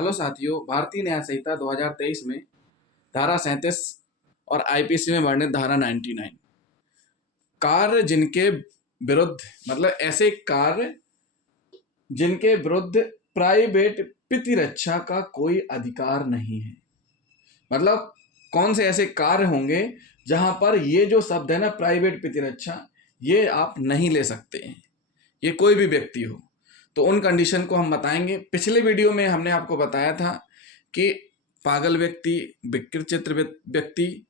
Hello साथियों, भारतीय न्याय संहिता 2023 में धारा 37 और आईपीसी में वर्णित धारा 99 कार्य जिनके विरुद्ध मतलब ऐसे कार्य जिनके विरुद्ध प्राइवेट प्रतिरक्षा का कोई अधिकार नहीं है। मतलब कौन से ऐसे कार्य होंगे जहां पर ये जो शब्द है ना प्राइवेट प्रतिरक्षा, ये आप नहीं ले सकते हैं, ये कोई भी व्यक्ति हो। तो उन कंडीशन को हम बताएंगे। पिछले वीडियो में हमने आपको बताया था कि पागल व्यक्ति, विकृत चित्र व्यक्ति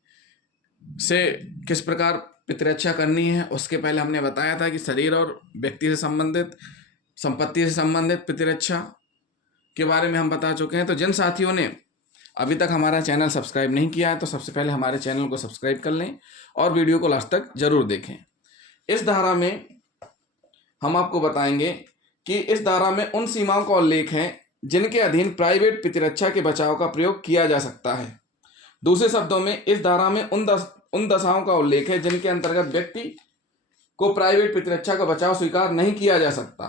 से किस प्रकार प्रतिरक्षा करनी है। उसके पहले हमने बताया था कि शरीर और व्यक्ति से संबंधित, संपत्ति से संबंधित प्रतिरक्षा के बारे में हम बता चुके हैं। तो जिन साथियों ने अभी तक हमारा चैनल सब्सक्राइब नहीं किया है तो सबसे पहले हमारे चैनल को सब्सक्राइब कर लें और वीडियो को लास्ट तक जरूर देखें। इस धारा में हम आपको बताएंगे कि इस धारा में उन सीमाओं का उल्लेख है जिनके अधीन प्राइवेट प्रतिरक्षा के बचाव का प्रयोग किया जा सकता है। दूसरे शब्दों में इस धारा में उन दशाओं का उल्लेख है जिनके अंतर्गत व्यक्ति को प्राइवेट प्रतिरक्षा का बचाव स्वीकार नहीं किया जा सकता।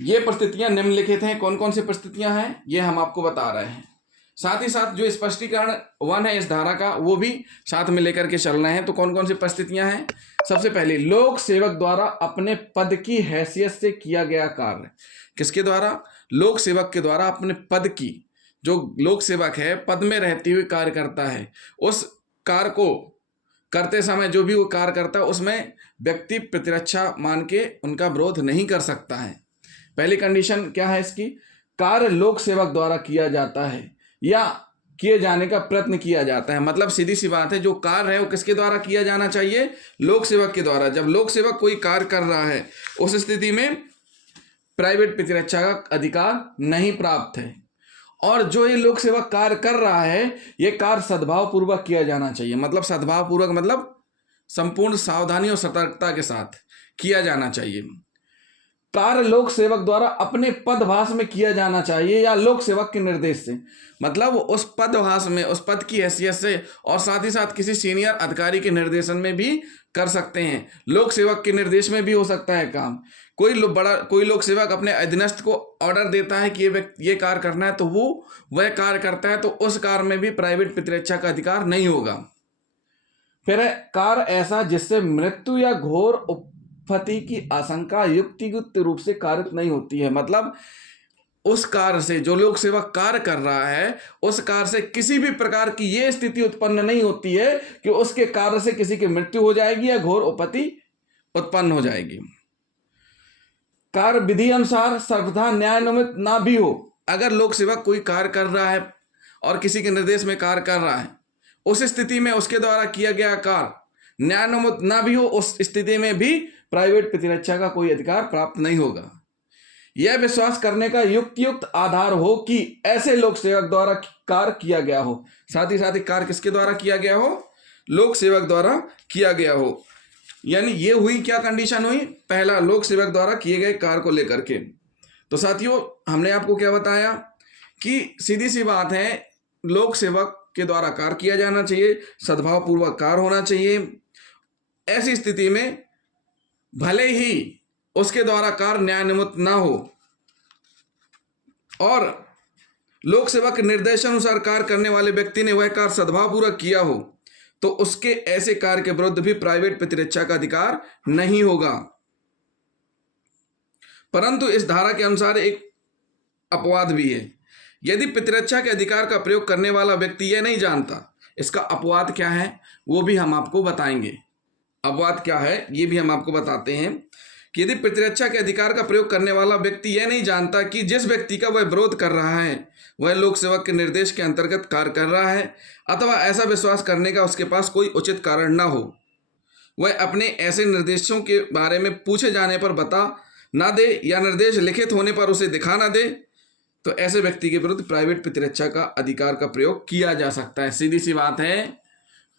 ये परिस्थितियां निम्नलिखित हैं। कौन कौन सी परिस्थितियां हैं ये हम आपको बता रहे हैं। साथ ही साथ जो स्पष्टीकरण 1 है इस धारा का, वो भी साथ में लेकर के चल रहे हैं। तो कौन कौन सी परिस्थितियां हैं? सबसे पहले, लोक सेवक द्वारा अपने पद की हैसियत से किया गया कार्य। किसके द्वारा? लोक सेवक के द्वारा अपने पद की, जो लोक सेवक है पद में रहते हुए कार्य करता है, उस कार्य को करते समय जो भी वो कार्य करता है उसमें व्यक्ति प्रतिरक्षा मान के उनका विरोध नहीं कर सकता है। पहली कंडीशन क्या है इसकी? कार्य लोक सेवक द्वारा किया जाता है या किए जाने का प्रयत्न किया जाता है। मतलब सीधी सी बात है, जो कार्य है वो किसके द्वारा किया जाना चाहिए? लोक सेवक के द्वारा। जब लोक सेवक कोई कार्य कर रहा है उस स्थिति में प्राइवेट प्रतिरक्षा का अधिकार नहीं प्राप्त है। और जो ये लोक सेवक कार्य कर रहा है ये कार्य सद्भाव पूर्वक किया जाना चाहिए। मतलब सद्भाव पूर्वक मतलब संपूर्ण सावधानी और सतर्कता के साथ किया जाना चाहिए। कार्य लोक सेवक द्वारा अपने पदभास में किया जाना चाहिए या लोक सेवक के निर्देश से। मतलब उस पदभास में, उस पद की हैसियत से और साथ ही साथ किसी सीनियर अधिकारी के निर्देशन में भी कर सकते हैं। लोक सेवक के निर्देश में भी हो सकता है काम। कोई लोक सेवक अपने अधीनस्थ को ऑर्डर देता है कि ये कार्य करना है तो वो वह कार्य करता है, तो उस कार्य में भी प्राइवेट प्रतिरक्षा का अधिकार नहीं होगा। फिर है कार्य ऐसा जिससे मृत्यु या घोर उपपत्ति की आशंका युक्तियुक्त रूप से कारित नहीं होती है। मतलब उस कार्य से, जो लोक सेवक कार्य कर रहा है उस कार्य से किसी भी प्रकार की ये स्थिति उत्पन्न नहीं होती है कि उसके कार्य से किसी की मृत्यु हो जाएगी या घोर उपपत्ति उत्पन्न हो जाएगी। कार्य विधि अनुसार सर्वथा न्यायानुमित ना भी हो। अगर लोक सेवक कोई कार्य कर रहा है और किसी के निर्देश में कार्य कर रहा है, उस स्थिति में उसके द्वारा किया गया कार्य न्यायानुमित ना भी हो, उस स्थिति में भी प्राइवेट प्रतिरक्षा का कोई अधिकार प्राप्त नहीं होगा। यह विश्वास करने का युक्त आधार हो कि ऐसे लोक सेवक द्वारा कार्य किया गया हो। साथ ही कार्य किसके द्वारा किया गया हो? लोक सेवक द्वारा किया गया हो। यानी ये हुई क्या कंडीशन हुई? पहला, लोक सेवक द्वारा किए गए कार्य को लेकर के। तो साथियों हमने आपको क्या बताया कि सीधी सी बात है, लोक सेवक के द्वारा कार्य किया जाना चाहिए, सद्भाव पूर्वक कार्य होना चाहिए। ऐसी स्थिति में भले ही उसके द्वारा कार्य न्यायानुमित ना हो और लोक सेवक के निर्देशानुसार कार्य करने वाले व्यक्ति ने वह कार्य सद्भावपूर्वक किया हो, तो उसके ऐसे कार्य के विरुद्ध भी प्राइवेट प्रतिरक्षा का अधिकार नहीं होगा। परंतु इस धारा के अनुसार एक अपवाद भी है। यदि प्रतिरक्षा के अधिकार का प्रयोग करने वाला व्यक्ति यह नहीं जानता, इसका अपवाद क्या है वो भी हम आपको बताएंगे। अपवाद क्या है ये भी हम आपको बताते हैं कि यदि प्रतिरक्षा के अधिकार का प्रयोग करने वाला व्यक्ति यह नहीं जानता कि जिस व्यक्ति का वह विरोध कर रहा है वह लोक सेवक के निर्देश के अंतर्गत कार्य कर रहा है, अथवा ऐसा विश्वास करने का उसके पास कोई उचित कारण न हो, वह अपने ऐसे निर्देशों के बारे में पूछे जाने पर बता ना दे या निर्देश लिखित होने पर उसे दिखा ना दे, तो ऐसे व्यक्ति के विरुद्ध प्राइवेट प्रतिरक्षा का अधिकार का प्रयोग किया जा सकता है। सीधी सी बात है,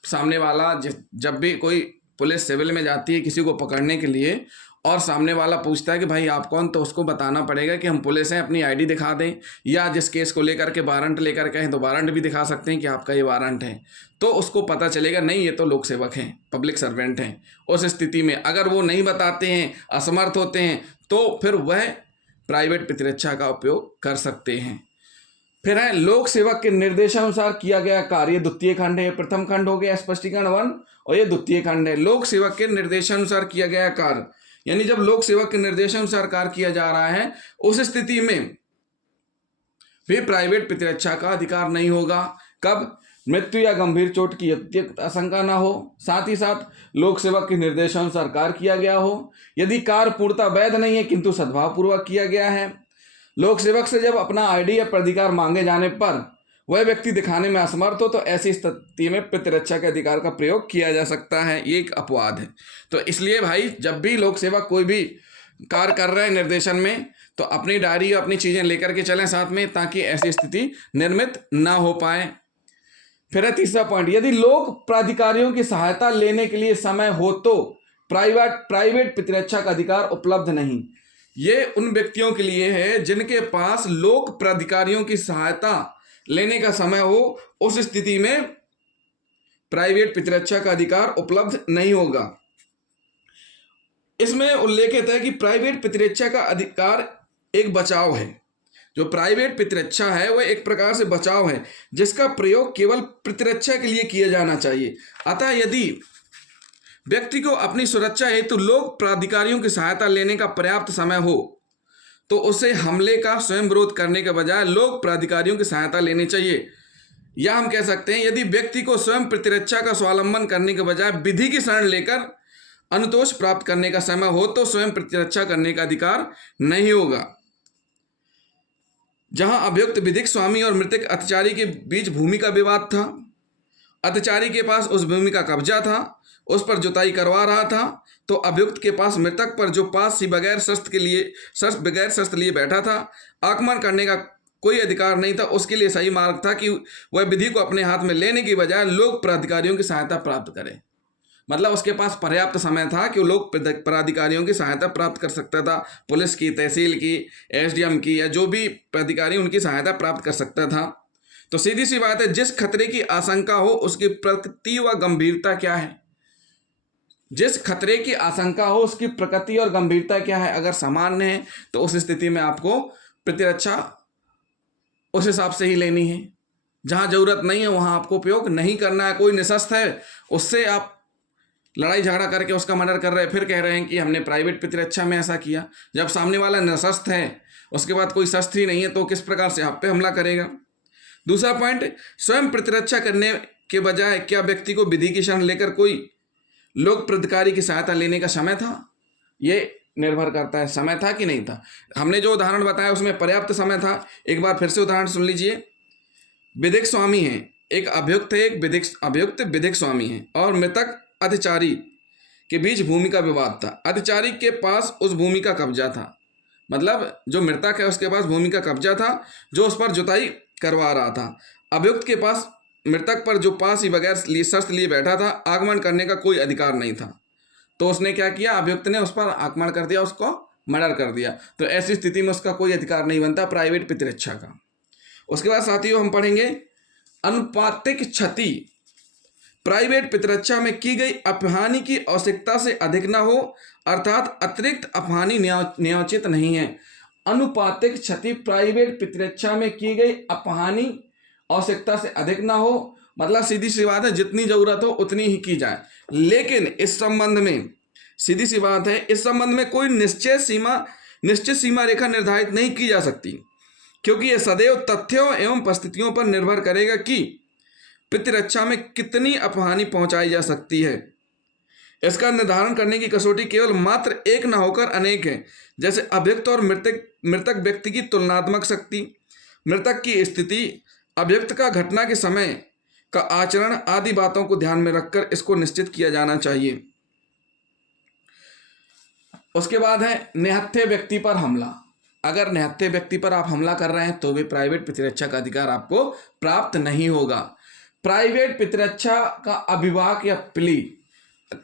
सामने वाला जब भी कोई पुलिस सिविल में जाती है किसी को पकड़ने के लिए और सामने वाला पूछता है कि भाई आप कौन, तो उसको बताना पड़ेगा कि हम पुलिस हैं, अपनी आईडी दिखा दें, या जिस केस को लेकर के वारंट लेकर के हैं तो वारंट भी दिखा सकते हैं कि आपका ये वारंट है, तो उसको पता चलेगा नहीं ये तो लोक सेवक हैं, पब्लिक सर्वेंट हैं। उस स्थिति में अगर वो नहीं बताते हैं, असमर्थ होते हैं, तो फिर वह प्राइवेट प्रतिरक्षा का उपयोग कर सकते हैं। फिर है लोक सेवक के निर्देशानुसार किया गया कार्य, ये द्वितीय खंड है, प्रथम खंड हो गया स्पष्टीकरण 1 और ये द्वितीय खंड है। लोक सेवक के निर्देशानुसार किया गया कार्य, यानी जब लोक सेवक के निर्देशानुसार कार्य किया जा रहा है उस स्थिति में भी प्राइवेट प्रतिरक्षा का अधिकार नहीं होगा। कब? मृत्यु या गंभीर चोट की अत्यधिक आशंका ना हो, साथ ही साथ लोक सेवक के निर्देशानुसार कार्य किया गया हो, यदि कार्य पूर्णतः वैध नहीं है किंतु सद्भावपूर्वक किया गया है। लोक सेवक से जब अपना आईडी या प्राधिकार मांगे जाने पर वह व्यक्ति दिखाने में असमर्थ हो तो ऐसी स्थिति में प्रतिरक्षा के अधिकार का प्रयोग किया जा सकता है। ये एक अपवाद है। तो इसलिए भाई जब भी लोक सेवक कोई भी कार्य कर रहे हैं निर्देशन में तो अपनी डायरी और अपनी चीजें लेकर के चलें साथ में, ताकि ऐसी स्थिति निर्मित ना हो पाए। फिर है तीसरा पॉइंट, यदि लोक प्राधिकारियों की सहायता लेने के लिए समय हो तो प्राइवेट प्रतिरक्षा का अधिकार उपलब्ध नहीं। ये उन व्यक्तियों के लिए है जिनके पास लोक प्राधिकारियों की सहायता लेने का समय हो, उस स्थिति में प्राइवेट प्रतिरक्षा का अधिकार उपलब्ध नहीं होगा। इसमें उल्लेखित है कि प्राइवेट प्रतिरक्षा का अधिकार एक बचाव है। जो प्राइवेट प्रतिरक्षा है वह एक प्रकार से बचाव है जिसका प्रयोग केवल प्रतिरक्षा के लिए किया जाना चाहिए। अतः यदि व्यक्ति को अपनी सुरक्षा हेतु लोक प्राधिकारियों की सहायता लेने का पर्याप्त समय हो तो उसे हमले का स्वयं विरोध करने के बजाय लोक प्राधिकारियों की सहायता लेनी चाहिए। या हम कह सकते हैं यदि व्यक्ति को स्वयं प्रतिरक्षा का स्वावलंबन करने के बजाय विधि की शरण लेकर अनुतोष प्राप्त करने का समय हो तो स्वयं प्रतिरक्षा करने का अधिकार नहीं होगा। जहां अभियुक्त विधिक स्वामी और मृतक अत्याचारी के बीच भूमि का विवाद था, अत्याचारी के पास उस भूमि का कब्जा था, उस पर जुताई करवा रहा था, तो अभियुक्त के पास मृतक पर जो पास ही बगैर शस्त्र लिए बैठा था, आक्रमण करने का कोई अधिकार नहीं था। उसके लिए सही मार्ग था कि वह विधि को अपने हाथ में लेने की बजाय लोक प्राधिकारियों की सहायता प्राप्त करे। मतलब उसके पास पर्याप्त समय था कि वो लोक प्राधिकारियों की सहायता प्राप्त कर सकता था। पुलिस की, तहसील की, एसडीएम की या जो भी प्राधिकारी उनकी सहायता प्राप्त कर सकता था। तो सीधी सी बात है, जिस खतरे की आशंका हो उसकी प्रकृति व गंभीरता क्या है। जिस खतरे की आशंका हो उसकी प्रकृति और गंभीरता क्या है। अगर सामान्य है तो उस स्थिति में आपको प्रतिरक्षा उस हिसाब से ही लेनी है। जहां जरूरत नहीं है वहां आपको उपयोग नहीं करना है। कोई निशस्त्र है उससे आप लड़ाई झगड़ा करके उसका मर्डर कर रहे हैं, फिर कह रहे हैं कि हमने प्राइवेट प्रतिरक्षा में ऐसा किया। जब सामने वाला निशस्त्र है उसके बाद कोई शस्त्र ही नहीं है तो किस प्रकार से आप पे हमला करेगा। दूसरा पॉइंट, स्वयं प्रतिरक्षा करने के बजाय क्या व्यक्ति को विधि की शरण लेकर कोई लोक प्राधिकारी की सहायता लेने का समय था। ये निर्भर करता है समय था कि नहीं था। हमने जो उदाहरण बताया उसमें पर्याप्त समय था। एक बार फिर से उदाहरण सुन लीजिए। विधिक स्वामी है, एक अभियुक्त है, एक अभियुक्त विधिक स्वामी है और मृतक अत्याचारी के बीच भूमि का विवाद था। अत्याचारी के पास उस भूमि का कब्जा था, मतलब जो मृतक है उसके पास भूमि का कब्जा था जो उस पर जुताई करवा रहा था। अभियुक्त के पास मृतक पर जो पास ही बगैर शस्त्र लिए बैठा था, आक्रमण करने का कोई अधिकार नहीं था। तो उसने क्या किया, अभियुक्त ने उस पर आक्रमण कर दिया, उसको मर्डर कर दिया। तो ऐसी स्थिति में उसका कोई अधिकार नहीं बनता प्राइवेट प्रतिरक्षा का। उसके बाद साथियों हम पढ़ेंगे अनुपातिक क्षति प्राइवेट प्रतिरक्षा में की गई अपहानि की आवश्यकता से अधिक न हो, अर्थात अतिरिक्त अपहानि न्यायोचित नहीं है। अनुपातिक क्षति प्राइवेट प्रतिरक्षा में की गई अपहानि आवश्यकता से अधिक ना हो, मतलब सीधी सी बात है जितनी जरूरत हो उतनी ही की जाए। लेकिन इस संबंध में सीधी सी बात है, इस संबंध में कोई निश्चित सीमा रेखा निर्धारित नहीं की जा सकती, क्योंकि यह सदैव तथ्यों एवं परिस्थितियों पर निर्भर करेगा कि प्रतिरक्षा में कितनी अपहानि पहुंचाई जा सकती है। इसका निर्धारण करने की कसौटी केवल मात्र एक न होकर अनेक है, जैसे अभियुक्त और मृतक व्यक्ति की तुलनात्मक शक्ति, मृतक की स्थिति, अभियुक्त का घटना के समय का आचरण आदि बातों को ध्यान में रखकर इसको निश्चित किया जाना चाहिए। उसके बाद है निहत्थे व्यक्ति पर हमला। अगर निहत्थे व्यक्ति पर आप हमला कर रहे हैं तो भी प्राइवेट प्रतिरक्षा का अधिकार आपको प्राप्त नहीं होगा। प्राइवेट प्रतिरक्षा का अभिभाग या प्ली,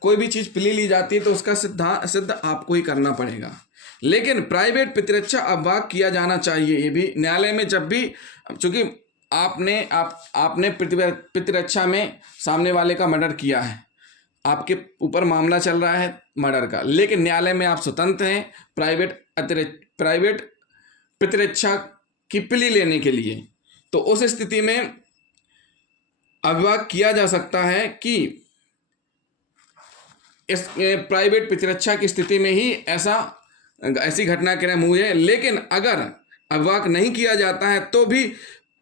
कोई भी चीज प्ली ली जाती है तो उसका सिद्ध आपको ही करना पड़ेगा। लेकिन प्राइवेट प्रतिरक्षा अभिभाग किया जाना चाहिए। ये भी न्यायालय में जब भी, चूंकि आपने प्रतिरक्षा में सामने वाले का मर्डर किया है, आपके ऊपर मामला चल रहा है मर्डर का, लेकिन न्यायालय में आप स्वतंत्र हैं प्राइवेट प्रतिरक्षा की प्ली लेने के लिए। तो उस स्थिति में अभिभावक किया जा सकता है कि इस प्राइवेट प्रतिरक्षा की स्थिति में ही ऐसी घटनाक्रम हुई है। लेकिन अगर अभिभावक नहीं किया जाता है तो भी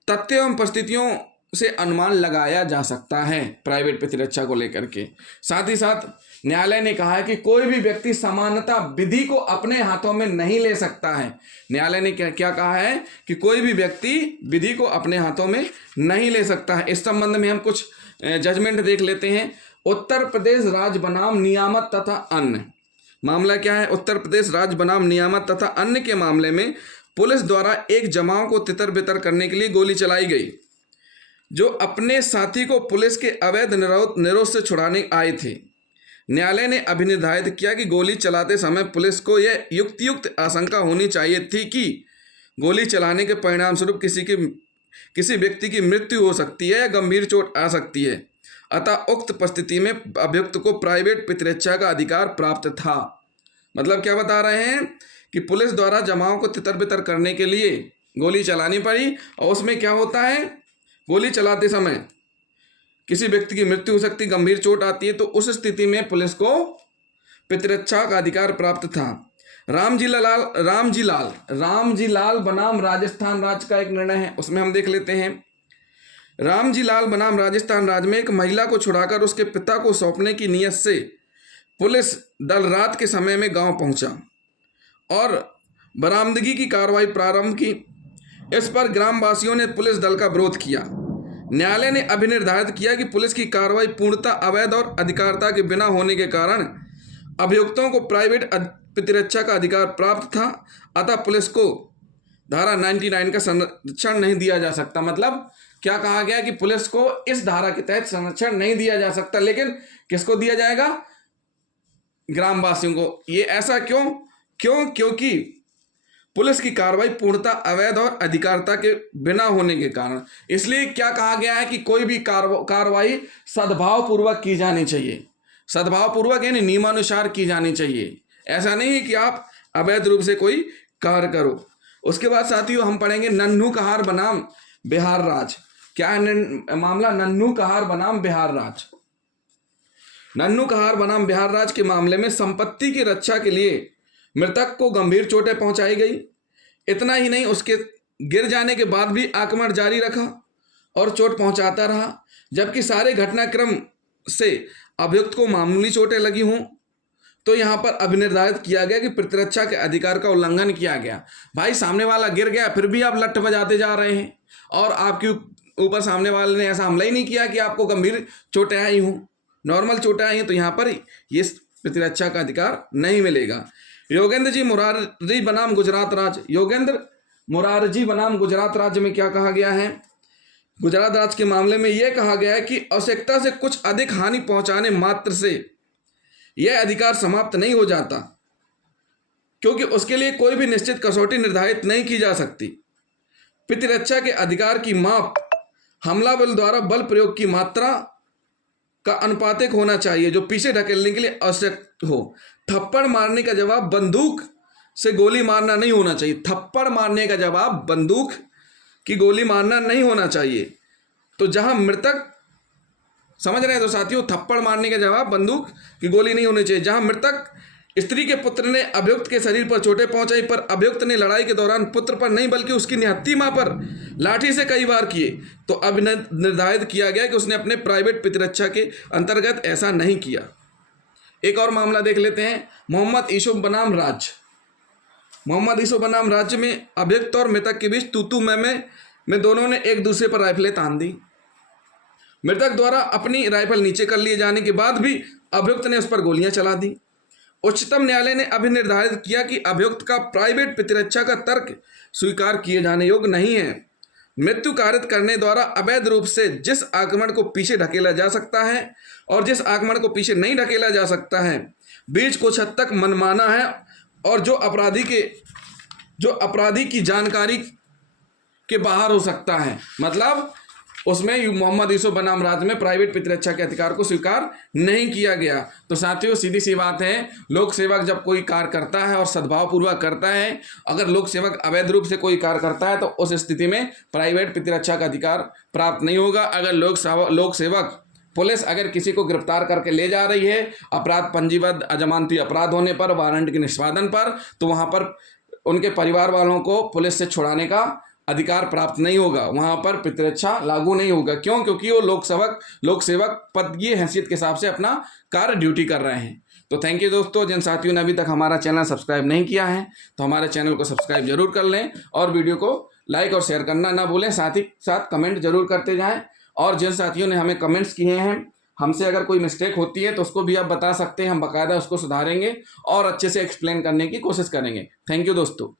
तथ्यों एवं परिस्थितियों से अनुमान लगाया जा सकता है प्राइवेट प्रतिरक्षा को लेकर के। साथ ही साथ न्यायालय ने कहा है कि कोई भी व्यक्ति समानता विधि को अपने हाथों में नहीं ले सकता है। न्यायालय ने क्या कहा है कि कोई भी व्यक्ति विधि को अपने हाथों में नहीं ले सकता है। इस संबंध में हम कुछ जजमेंट देख लेते हैं। उत्तर प्रदेश राज्य बनाम नियामक तथा अन्य मामला क्या है? उत्तर प्रदेश राज्य बनाम नियामक तथा अन्य के मामले में पुलिस द्वारा एक जमाव को तितर बितर करने के लिए गोली चलाई गई, जो अपने साथी को पुलिस के अवैध निरोध से छुड़ाने आए थे। न्यायालय ने अभिनिर्धारित किया कि गोली चलाते समय पुलिस को यह युक्त आशंका होनी चाहिए थी कि गोली चलाने के परिणाम स्वरूप किसी व्यक्ति की मृत्यु हो सकती है या गंभीर चोट आ सकती है। अतः उक्त परिस्थिति में अभियुक्त को प्राइवेट प्रतिरक्षा का अधिकार प्राप्त था। मतलब क्या बता रहे हैं कि पुलिस द्वारा जमाव को तितर बितर करने के लिए गोली चलानी पड़ी, और उसमें क्या होता है, गोली चलाते समय किसी व्यक्ति की मृत्यु हो सकती, गंभीर चोट आती है, तो उस स्थिति में पुलिस को प्रतिरक्षा का अधिकार प्राप्त था। रामजी लाल बनाम राजस्थान राज्य का एक निर्णय है, उसमें हम देख लेते हैं। रामजी लाल बनाम राजस्थान राज्य में एक महिला को छुड़ाकर उसके पिता को सौंपने की नीयत से पुलिस दल रात के समय में गांव पहुंचा और बरामदगी की कार्रवाई प्रारंभ की। इस पर ग्रामवासियों ने पुलिस दल का विरोध किया। न्यायालय ने अभिनिर्धारित किया कि पुलिस की कार्रवाई पूर्णतः अवैध और अधिकारिता के बिना होने के कारण अभियुक्तों को प्राइवेट प्रतिरक्षा का अधिकार प्राप्त था। अतः पुलिस को धारा 99 का संरक्षण नहीं दिया जा सकता। मतलब क्या कहा गया कि पुलिस को इस धारा के तहत संरक्षण नहीं दिया जा सकता, लेकिन किसको दिया जाएगा? ग्रामवासियों को। ये ऐसा क्यों? क्योंकि पुलिस की कार्रवाई पूर्णतः अवैध और अधिकारिता के बिना होने के कारण। इसलिए क्या कहा गया है कि कोई भी कार्रवाई सद्भावपूर्वक की जानी चाहिए। सद्भावपूर्वक यानी नियमानुसार की जानी चाहिए। ऐसा नहीं है कि आप अवैध रूप से कोई कार्य करो। उसके बाद साथियों हम पढ़ेंगे नन्हू कहार बनाम बिहार राज्य। क्या है मामला? नन्हू कहार बनाम बिहार राज्य। नन्हू कहार बनाम बिहार राज्य के मामले में संपत्ति की रक्षा के लिए मृतक को गंभीर चोटें पहुंचाई गई। इतना ही नहीं, उसके गिर जाने के बाद भी आक्रमण जारी रखा और चोट पहुंचाता रहा, जबकि सारे घटनाक्रम से अभियुक्त को मामूली चोटें लगी हों। तो यहाँ पर अभिनिर्धारित किया गया कि प्रतिरक्षा के अधिकार का उल्लंघन किया गया। भाई सामने वाला गिर गया, फिर भी आप लठ बजाते जा रहे हैं और आपके ऊपर सामने वाले ने ऐसा हमला ही नहीं किया कि आपको गंभीर चोटें आई हों, नॉर्मल चोटें आई हैं, तो यहाँ पर ये प्रतिरक्षा का अधिकार नहीं मिलेगा। योगेंद्र जी मुरारजी बनाम गुजरात राज्य। योगेंद्र मुरारजी बनाम गुजरात राज्य में क्या कहा गया है? गुजरात राज्य के मामले में यह कहा गया है कि आवश्यकता से कुछ अधिक हानि पहुंचाने मात्र से यह अधिकार समाप्त नहीं हो जाता, क्योंकि उसके लिए कोई भी निश्चित कसौटी निर्धारित नहीं की जा सकती। प्रतिरक्षा के अधिकार की माप हमलावर द्वारा बल प्रयोग की मात्रा का अनुपातिक होना चाहिए, जो पीछे ढकेलने के लिए आवश्यक हो। थप्पड़ मारने का जवाब बंदूक से गोली मारना नहीं होना चाहिए। थप्पड़ मारने का जवाब बंदूक की गोली मारना नहीं होना चाहिए। तो जहां मृतक, समझ रहे हैं तो साथियों, थप्पड़ मारने का जवाब बंदूक की गोली नहीं होनी चाहिए। जहां मृतक स्त्री के पुत्र ने अभियुक्त के शरीर पर चोटें पहुंचाई, पर अभियुक्त ने लड़ाई के दौरान पुत्र पर नहीं बल्कि उसकी निहत्थी मां पर लाठी से कई वार किए, तो अब निर्धारित किया गया कि उसने अपने प्राइवेट प्रतिरक्षा के अंतर्गत ऐसा नहीं किया। एक और मामला देख लेते हैं, मोहम्मद यूसुफ बनाम राज्य। मोहम्मद यूसुफ बनाम राज्य में अभियुक्त और मृतक के बीच तू में दोनों ने एक दूसरे पर राइफलें तान दी। मृतक द्वारा अपनी राइफल नीचे कर लिए जाने के बाद भी अभियुक्त ने उस पर गोलियां चला दी। उच्चतम न्यायालय ने अभिनिर्धारित किया कि अभियुक्त का प्राइवेट प्रतिरक्षा का तर्क स्वीकार किए जाने योग्य नहीं है। मृत्यु कारित करने द्वारा अवैध रूप से जिस आक्रमण को पीछे ढकेला जा सकता है और जिस आक्रमण को पीछे नहीं ढकेला जा सकता है, बीच कुछ हद तक मनमाना है और जो अपराधी की जानकारी के बाहर हो सकता है। मतलब उसमें मोहम्मद यूसुफ बनाम राज में प्राइवेट पितृरक्षा के अधिकार को स्वीकार नहीं किया गया। तो साथियों सीधी सी बात है, लोक सेवक जब कोई कार्य करता है और सद्भाव पूर्वक करता है, अगर लोक सेवक अवैध रूप से कोई कार्य करता है तो उस स्थिति में प्राइवेट पितृरक्षा का अधिकार प्राप्त नहीं होगा। अगर लोक सेवक पुलिस अगर किसी को गिरफ्तार करके ले जा रही है अपराध पंजीबद्ध अजमानती अपराध होने पर, वारंट के निष्पादन पर, तो वहां पर उनके परिवार वालों को पुलिस से छुड़ाने का अधिकार प्राप्त नहीं होगा, वहां पर पितृरक्षा लागू नहीं होगा। क्यों? क्योंकि वो लोक सेवक पदीय हैसियत के हिसाब से अपना कार्य ड्यूटी कर रहे हैं। तो थैंक यू दोस्तों, जिन साथियों ने अभी तक हमारा चैनल सब्सक्राइब नहीं किया है तो हमारे चैनल को सब्सक्राइब जरूर कर लें और वीडियो को लाइक और शेयर करना ना भूलें, साथ ही साथ कमेंट जरूर करते जाएं। और जिन साथियों ने हमें कमेंट्स किए हैं, हमसे अगर कोई मिस्टेक होती है तो उसको भी आप बता सकते हैं, हम बाकायदा उसको सुधारेंगे और अच्छे से एक्सप्लेन करने की कोशिश करेंगे। थैंक यू दोस्तों।